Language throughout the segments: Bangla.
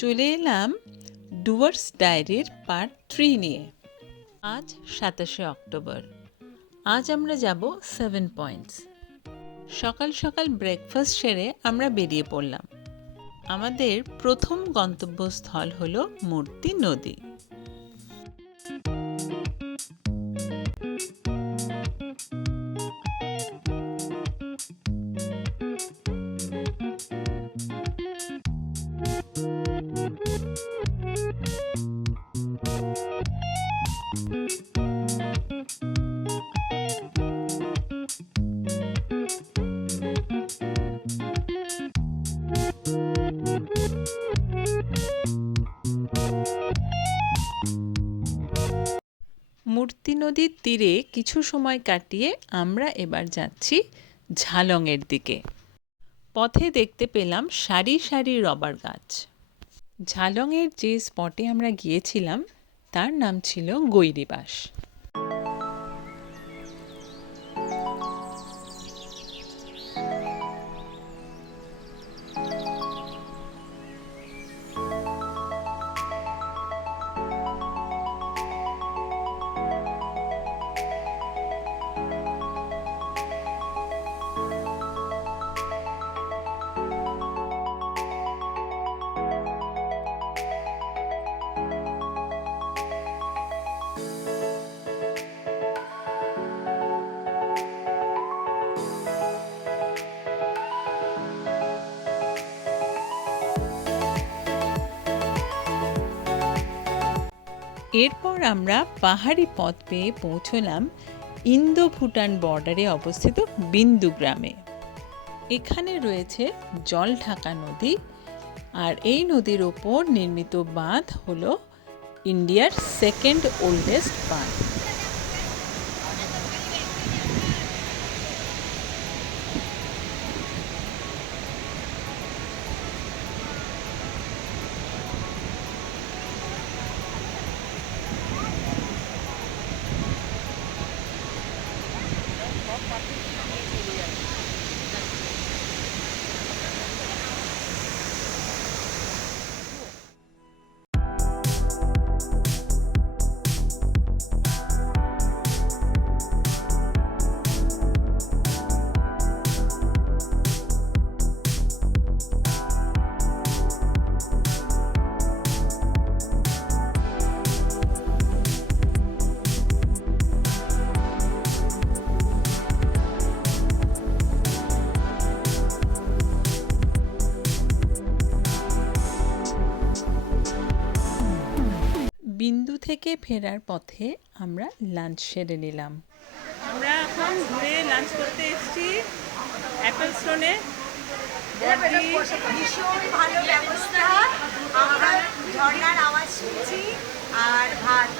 চলে এলাম ডুয়ার্স ডায়েরির পার্ট 3 নিয়ে। আজ 27শে অক্টোবর। আজ আমরা যাব 7 পয়েন্টস। সকাল সকাল ব্রেকফাস্ট সেরে আমরা বেরিয়ে পড়লাম। আমাদের প্রথম গন্তব্যস্থল হলো মূর্তি নদী। মূর্তি নদীর তীরে কিছু সময় কাটিয়ে আমরা এবার যাচ্ছি ঝালংয়ের দিকে। পথে দেখতে পেলাম সারি সারি রবার গাছ। ঝালংয়ের যে স্পটে আমরা গিয়েছিলাম তার নাম ছিল গৈরিবাস। এরপর আমরা পাহাড়ি পথ পেয়ে পৌঁছলাম ইন্দো ভুটান বর্ডারে অবস্থিত বিন্দু গ্রামে। এখানে রয়েছে জলঢাকা নদী, আর এই নদীর ওপর নির্মিত বাঁধ হলো ইন্ডিয়ার সেকেন্ড ওল্ডেস্ট বাঁধ। বিন্দু থেকে ফেরার পথে আমরা লাঞ্চ সেরে নিলাম। আমরা এখন ঘুরে লাঞ্চ করতে এসেছি অ্যাপেল স্টোনে। ভীষণ ভালো ব্যবস্থা। আমরা ঝর্ণার আওয়াজ শুনছি আর ভাত,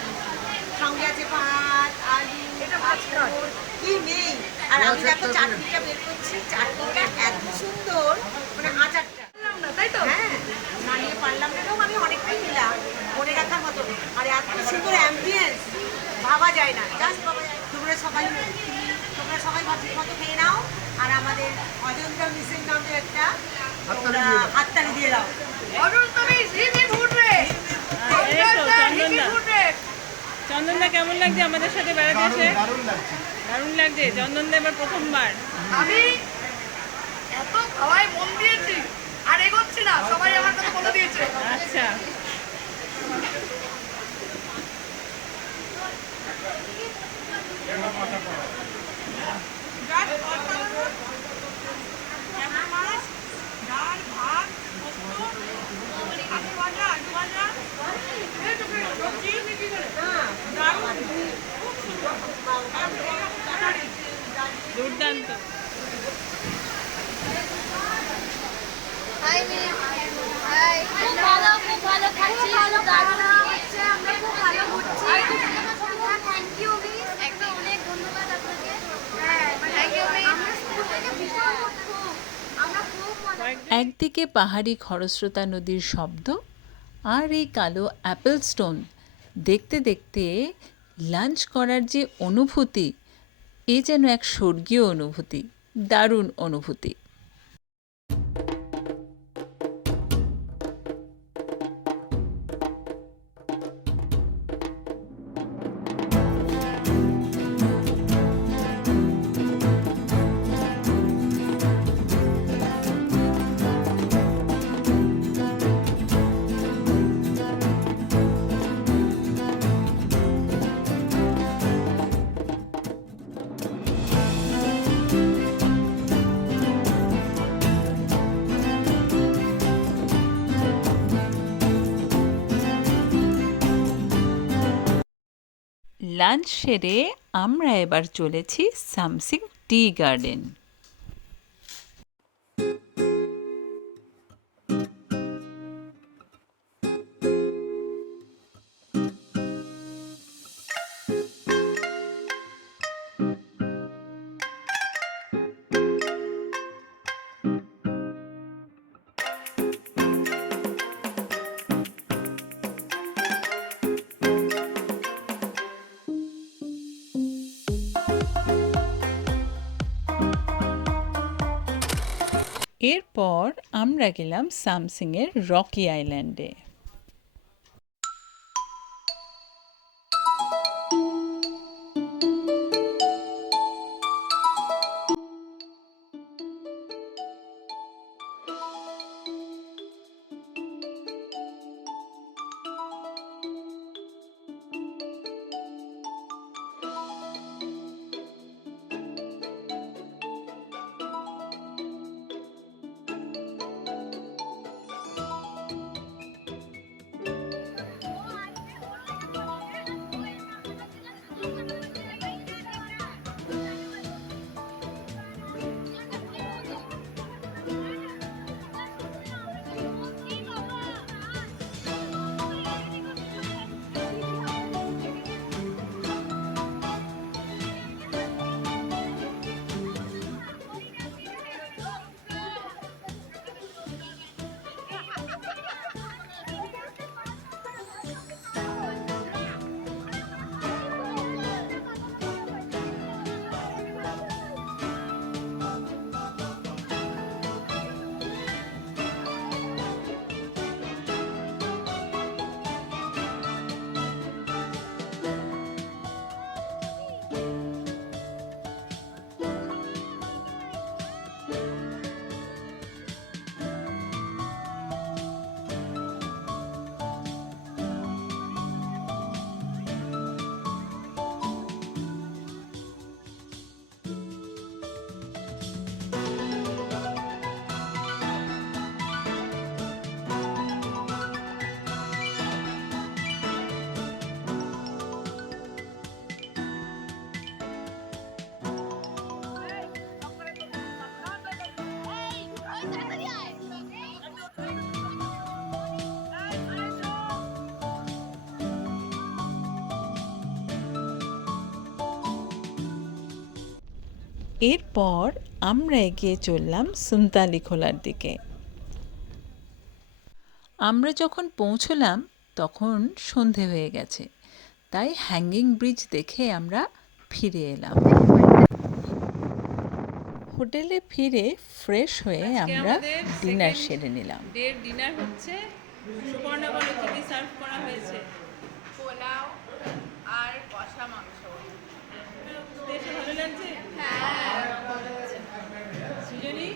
সঙ্গে আছে ভাত, আলু, এটা মাছকাট কি নেই। আর আমি দেখো চাটনিটা বের করছি, চাটনিটা এত সুন্দর, মানে আচারটা তাই তো, হ্যাঁ না নিয়ে পারলাম না, আমি অনেকটাই নিলাম মনে রাখার মতো। আর এত সুন্দর অ্যাম্বিয়েন্স, ভাবা যায় না, জাস্ট ভাবা যায়। তোমরা সবাই ভাবছির মতো খেয়ে নাও, আর আমাদের অজন্তা মিসের নামে একটা হাততালি দিয়ে দাও। চন্দনদা কেমন লাগছে আমাদের সাথে বেড়াতে এসে? দারুণ লাগছে। চন্দনদা এবার প্রথমবার। আমি এত খাওয়ায় মন দিয়েছি আর এগোচ্ছি না, সবাই আমার কথা বলে দিয়েছে। আচ্ছা, দুর্দান্ত। খুব ভালো খাচ্ছি, খুব দারুণ হচ্ছে, আমরা খুব ভালো ঘুরছি। থ্যাংক ইউ মিস, একটা অনেক ধন্যবাদ আপনাকে। হ্যাঁ, আমরা স্কুল থেকে ভীষণ আমরা খুব মজা। একদিকে পাহাড়ি খরস্রোতা নদীর শব্দ, আর এই কালো অ্যাপেল স্টোন দেখতে দেখতে লাঞ্চ করার যে অনুভূতি, এ যেন এক স্বর্গীয় অনুভূতি, দারুণ অনুভূতি। লাঞ্চ সেরে আমরা এবার চলেছি সামসিং টি গার্ডেন। এরপর আমরা গেলাম সামসিংয়ের রকি আইল্যান্ডে। এরপর আমরা এগিয়ে চললাম সুনতালি খোলার দিকে। আমরা যখন পৌঁছলাম তখন সন্ধে হয়ে গেছে, তাই হ্যাঙ্গিং ব্রিজ দেখে আমরা ফিরে এলাম। হোটেলে ফিরে ফ্রেশ হয়ে আমরা ডিনার সেরে নিলাম। ডিনার হচ্ছে। সুপর্ণা বলো কি কি সার্ভ করা হয়েছে? পোলাও আর কষা মাংস। দেখে ভালো লাগছে? হ্যাঁ। সৃজনী?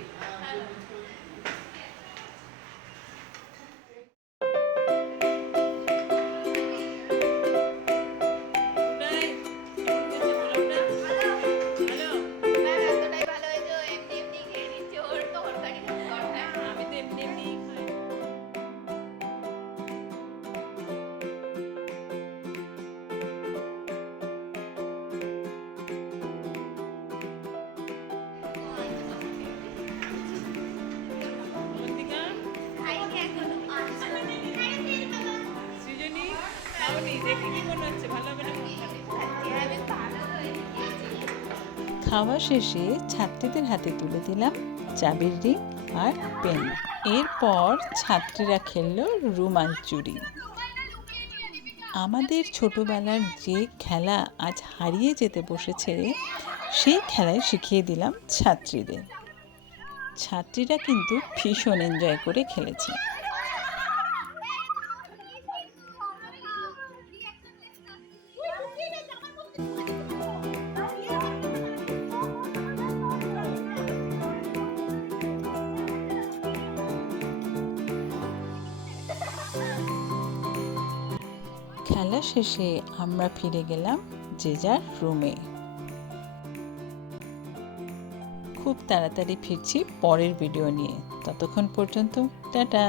খাওয়া শেষে ছাত্রীদের হাতে তুলে দিলাম চাবির রিং আর পেন। এরপর ছাত্রীরা খেলল রুমাল চুরি। আমাদের ছোটবেলার যে খেলা আজ হারিয়ে যেতে বসেছে, সেই খেলায় শিখিয়ে দিলাম ছাত্রীদের। ছাত্রীরা কিন্তু ভীষণ এনজয় করে খেলেছে। খেলা শেষে আমরা ফিরে গেলাম যে যার রুমে। খুব তাড়াতাড়ি ফিরছি পরের ভিডিও নিয়ে। ততক্ষণ পর্যন্ত টাটা।